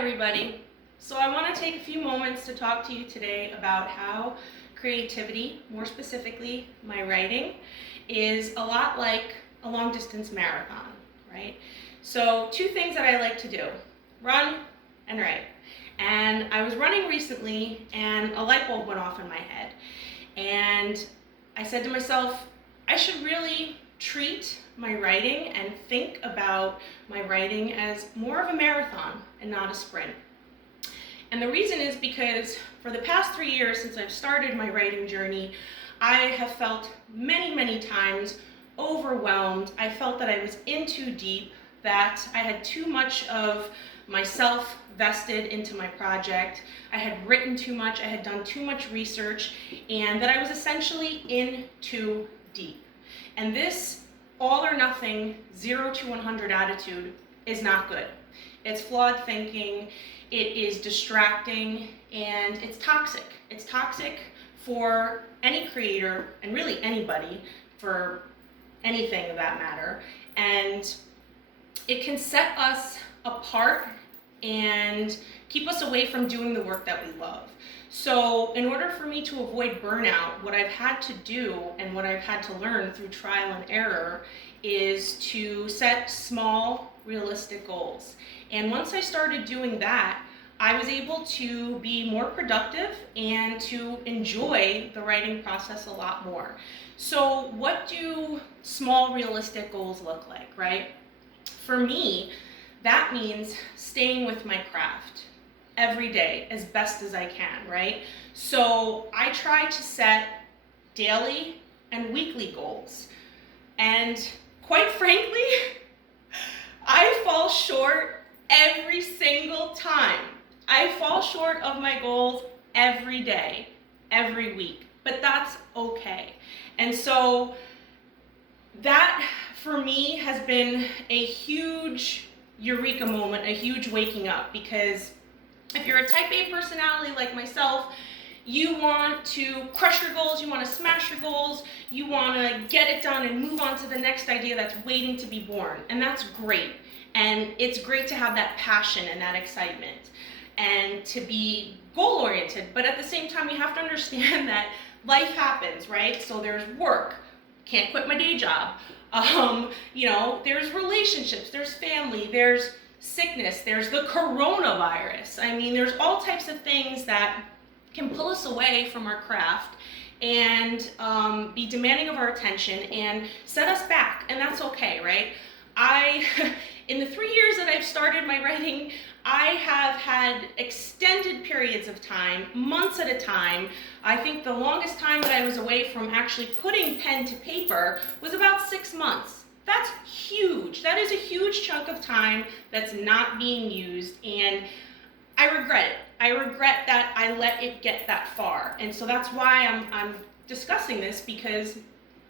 everybody. So I want to take a few moments to talk to you today about how creativity, more specifically my writing, is a lot like a long distance marathon, right? So two things that I like to do, run and write. And I was running recently and a light bulb went off in my head. And I said to myself, I should really treat my writing and think about my writing as more of a marathon and not a sprint. And the reason is because for the past 3 years since I've started my writing journey, I have felt many times overwhelmed. I felt that I was in too deep, that I had too much of myself vested into my project. I had written too much, I had done too much research, and that I was essentially in too deep. And this all or nothing, 0 to 100 attitude is not good. It's flawed thinking, it is distracting, and it's toxic. It's toxic for any creator, and really anybody, for anything of that matter. And it can set us apart and keep us away from doing the work that we love. So in order for me to avoid burnout, what I've had to do and what I've had to learn through trial and error is to set small, realistic goals. And once I started doing that, I was able to be more productive and to enjoy the writing process a lot more. So what do small, realistic goals look like, right? For me, that means staying with my craft every day as best as I can, right? So I try to set daily and weekly goals. And quite frankly, I fall short every single time. I fall short of my goals every day, every week, but that's okay. And so that for me has been a huge eureka moment, a huge waking up, because if you're a type A personality like myself, you want to crush your goals, you want to smash your goals, you want to get it done and move on to the next idea that's waiting to be born. And that's great. And it's great to have that passion and that excitement and to be goal-oriented. But at the same time, you have to understand that life happens, right? So there's work. Can't quit my day job. There's relationships, there's family, there's sickness, there's the coronavirus. I mean, there's all types of things that can pull us away from our craft and be demanding of our attention and set us back, and that's okay, right? In the 3 years that I've started my writing, I have had extended periods of time, months at a time. I think the longest time that I was away from actually putting pen to paper was about 6 months. That's huge. That is a huge chunk of time that's not being used, and I regret it. I regret that I let it get that far. And so that's why I'm discussing this, because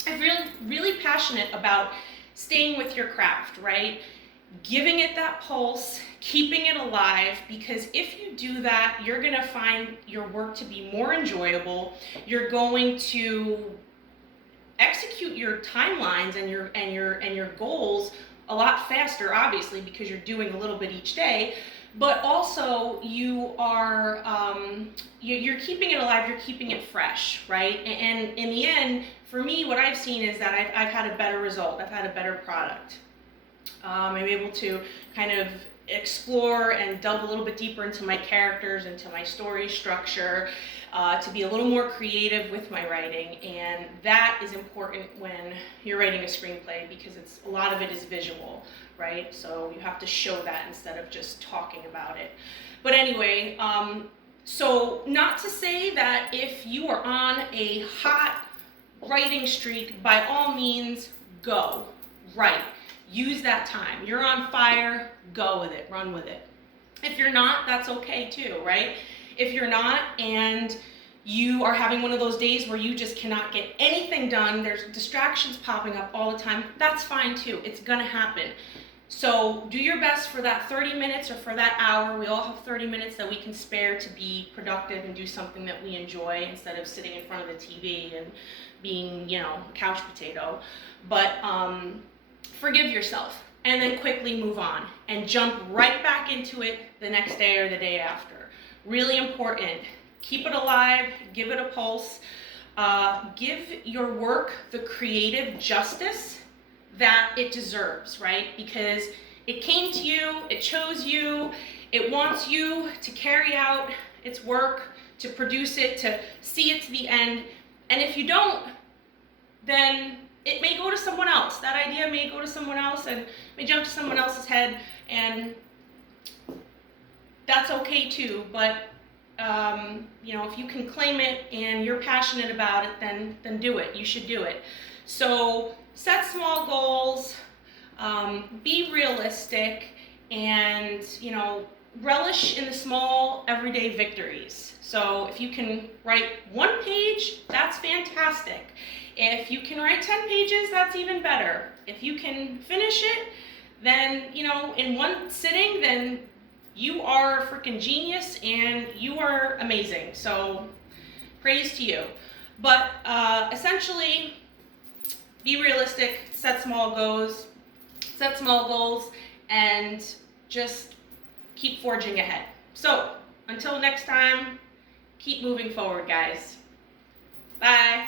I'm really passionate about staying with your craft, right? Giving it that pulse, keeping it alive, because if you do that, you're gonna find your work to be more enjoyable. You're going to execute your timelines and your goals a lot faster, obviously, because you're doing a little bit each day. But also you are you're keeping it alive, you're keeping it fresh, right? And in the end, for me, what I've seen is that I've had a better result. I've had a better product. I'm able to kind of explore and delve a little bit deeper into my characters, into my story structure, to be a little more creative with my writing. And that is important when you're writing a screenplay, because a lot of it is visual, right? So you have to show that instead of just talking about it. But anyway, so not to say that if you are on a hot writing streak, by all means, go, write. Use that time. You're on fire, go with it, run with it. If you're not, that's okay too, right? If you're not and you are having one of those days where you just cannot get anything done, there's distractions popping up all the time, that's fine too. It's gonna happen. So do your best for that 30 minutes or for that hour. We all have 30 minutes that we can spare to be productive and do something that we enjoy instead of sitting in front of the TV and being, a couch potato. But forgive yourself. and then quickly move on and jump right back into it the next day or the day after. Really important. Keep it alive, give it a pulse. Give your work the creative justice that it deserves, right? Because it came to you, it chose you, it wants you to carry out its work, to produce it, to see it to the end. And if you don't, then it may go to someone else. That idea may go to someone else and may jump to someone else's head, and that's okay too. But if you can claim it and you're passionate about it, then do it. You should do it. So set small goals, be realistic, and relish in the small everyday victories. So if you can write 1 page, that's fantastic. If you can write 10 pages, that's even better. If you can finish it, then in one sitting, then you are a freaking genius and you are amazing. So praise to you. But essentially, be realistic, set small goals, and just keep forging ahead. So until next time, keep moving forward, guys. Bye.